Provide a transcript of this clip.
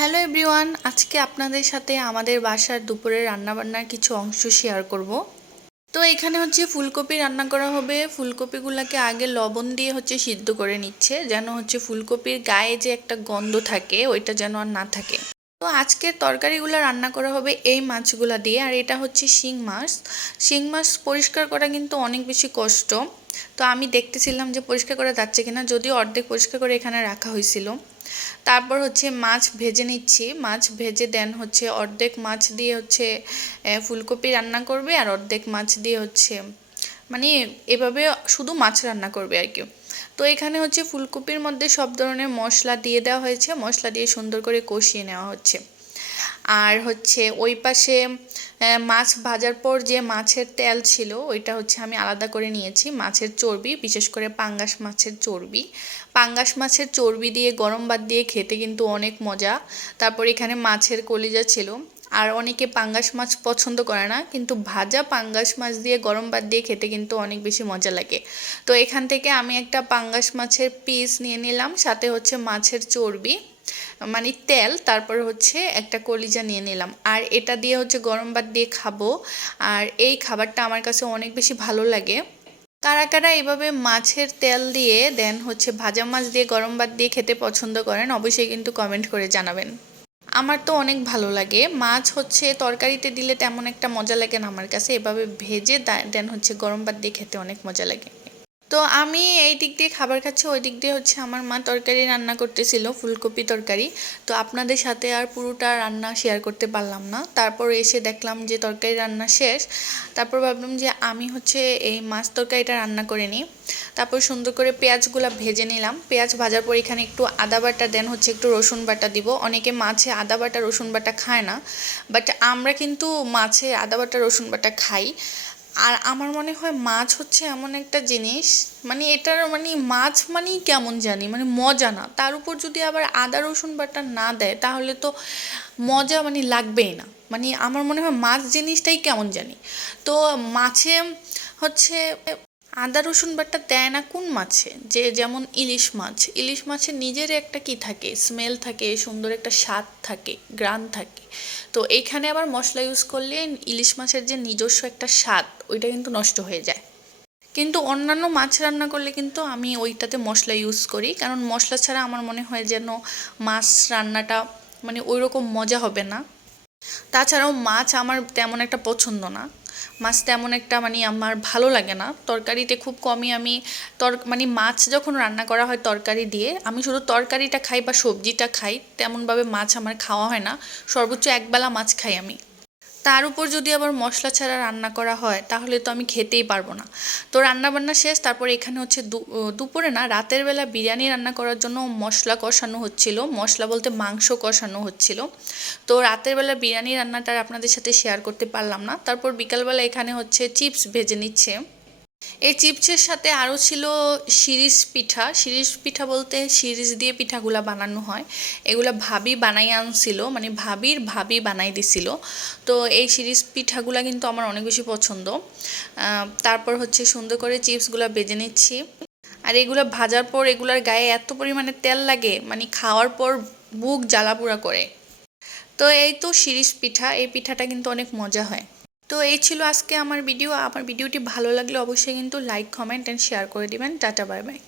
Hello everyone, আজকে আপনাদের সাথে আমাদের বাসার দুপুরের রান্নাবান্নার কিছু অংশ শেয়ার করব। তো এখানে ফুলকপি রান্না করা হবে। ফুলকপিগুলোকে আগে লবণ দিয়ে সিদ্ধ করে নিচ্ছে, যেন ফুলকপির গায়ে যে একটা গন্ধ থাকে ওইটা যেন আর না থাকে। তো আজকের তরকারিগুলো রান্না করা হবে এই মাছগুলা দিয়ে। আর এটা শিং মাছ। শিং মাছ পরিষ্কার করা কিন্তু অনেক বেশি কষ্ট। তো আমি দেখতেছিলাম যে পরিষ্কার করা যাচ্ছে কিনা, যদিও অর্ধেক পরিষ্কার করে এখানে রাখা হয়েছিল। তারপর মাছ ভেজে নিচ্ছি। মাছ ভেজে দেন অর্ধেক মাছ দিয়ে ফুলকপি রান্না করবে, আর অর্ধেক মাছ দিয়ে মানে এভাবে শুধু মাছ রান্না করবে আর কি। তো এখানে ফুলকপির মধ্যে সব ধরনের মশলা দিয়ে দেওয়া হয়েছে, মশলা দিয়ে সুন্দর করে কষিয়ে নেওয়া হচ্ছে। আর ওই পাশে মাছ ভাজার পর যে মাছের তেল ছিল ওইটা আমি আলাদা করে নিয়েছি। মাছের চর্বি, বিশেষ করে পাঙ্গাস মাছের চর্বি। পাঙ্গাস মাছের চর্বি দিয়ে গরম ভাত দিয়ে খেতে কিন্তু অনেক মজা। তারপর এখানে মাছের কলিজা ছিল। আর অনেকে পাঙ্গাস মাছ পছন্দ করে না, কিন্তু ভাজা পাঙ্গাস মাছ দিয়ে গরম ভাত দিয়ে খেতে কিন্তু অনেক বেশি মজা লাগে। তো এখান থেকে আমি একটা পাঙ্গাস মাছের পিস নিয়ে নিলাম, সাথে মাছের চর্বি মানে তেল, তারপর একটা কলিজা নিয়ে নিলাম। আর এটা দিয়ে গরম ভাত দিয়ে খাবো। আর এই খাবারটা আমার কাছে অনেক বেশি ভালো লাগে। কারা কারা এইভাবে মাছের তেল দিয়ে দেন ভাজা মাছ দিয়ে গরম ভাত দিয়ে খেতে পছন্দ করেন, অবশ্যই কিন্তু কমেন্ট করে জানাবেন। আমার তো অনেক ভালো লাগে। মাছ তরকারিতে দিলে তেমন একটা মজা লাগে না আমার কাছে, এভাবে ভেজে দেন গরম ভাত দিয়ে খেতে অনেক মজা লাগে। তো আমি এই দিক দিয়ে খাবার খাচ্ছি, ওই দিক দিয়ে আমার মা তরকারি রান্না করতেছিল, ফুলকপি তরকারি। তো আপনাদের সাথে আর পুরোটা রান্না শেয়ার করতে পারলাম না। তারপর এসে দেখলাম যে তরকারি রান্না শেষ। তারপর ভাবলাম যে আমি এই মাছ তরকারিটা রান্না করে নিই। তারপর সুন্দর করে পেঁয়াজগুলো ভেজে নিলাম। পেঁয়াজ ভাজার পর এখানে একটু আদা বাটা দেন একটু রসুন বাটা দিব। অনেকে মাছে আদা বাটা রসুন বাটা খায় না, বাট আমরা কিন্তু মাছে আদা বাটা রসুন বাটা খাই। আর আমার মনে হয় মাছ এমন একটা জিনিস, মানে এটার মাছ মানেই কেমন জানি মজা না, তার উপর যদি আবার আদা রসুন বাটা না দেয় তাহলে তো মজা লাগবেই না। আমার মনে হয় মাছ জিনিসটাই কেমন জানি। তো মাছে হচ্ছে আদা রসুন বাটা দেয় না কোন মাছে, যে যেমন ইলিশ মাছ। ইলিশ মাছের নিজের একটা কি থাকে, স্মেল থাকে, সুন্দর একটা স্বাদ থাকে, গ্রান থাকে। তো এইখানে আবার মশলা ইউজ করলে ইলিশ মাছের যে নিজস্ব একটা স্বাদ ওইটা কিন্তু নষ্ট হয়ে যায়। কিন্তু অন্যান্য মাছ রান্না করলে কিন্তু আমি ওইটাতে মশলা ইউজ করি, কারণ মশলা ছাড়া আমার মনে হয় যেন মাছ রান্নাটা ওই রকম মজা হবে না। তাছাড়াও মাছ আমার তেমন একটা পছন্দ না। মাছ তেমন একটা আমার ভালো লাগে না। তরকারিতে খুব কমই আমি মাছ যখন রান্না করা হয় তরকারি দিয়ে, আমি শুধু তরকারিটা খাই বা সবজিটা খাই, তেমনভাবে মাছ আমার খাওয়া হয় না। সর্বোচ্চ একবেলা মাছ খাই আমি। তার উপর যদি আবার মশলা ছাড়া রান্না করা হয় তাহলে তো আমি খেতেই পারবো না। তো রান্নাবান্না শেষ। তারপর এখানে দুপুরে না, রাতের বেলা বিরিয়ানি রান্না করার জন্য মশলা কষানো হচ্ছিল। মশলা বলতে মাংস কষানো হচ্ছিল। তো রাতের বেলা বিরিয়ানি রান্নাটা আপনাদের সাথে শেয়ার করতে পারলাম না। তারপর বিকালবেলা এখানে চিপস ভেজে নিচ্ছে। এই চিপসের সাথে আরও ছিল শিরিষ পিঠা। শিরিষ পিঠা বলতে শিরিষ দিয়ে পিঠাগুলা বানানো হয়, এগুলা ভাবি বানাই আনছিল, ভাবির ভাবি বানাই দিছিল। তো এই শিরিষ পিঠাগুলা কিন্তু আমার অনেক বেশি পছন্দ। তারপর সুন্দর করে চিপসগুলা ভেজে নিচ্ছি। আর এগুলো ভাজার পর এগুলার গায়ে এত পরিমাণে তেল লাগে, খাওয়ার পর বুক জ্বালাপুড়া করে। তো এই তো শিরিষ পিঠা, এই পিঠাটা কিন্তু অনেক মজা হয়। তো এই ছিল আজকে আমার ভিডিও। আমার ভিডিওটি ভালো লাগলে অবশ্যই কিন্তু লাইক, কমেন্ট অ্যান্ড শেয়ার করে দিবেন। Tata, bye bye.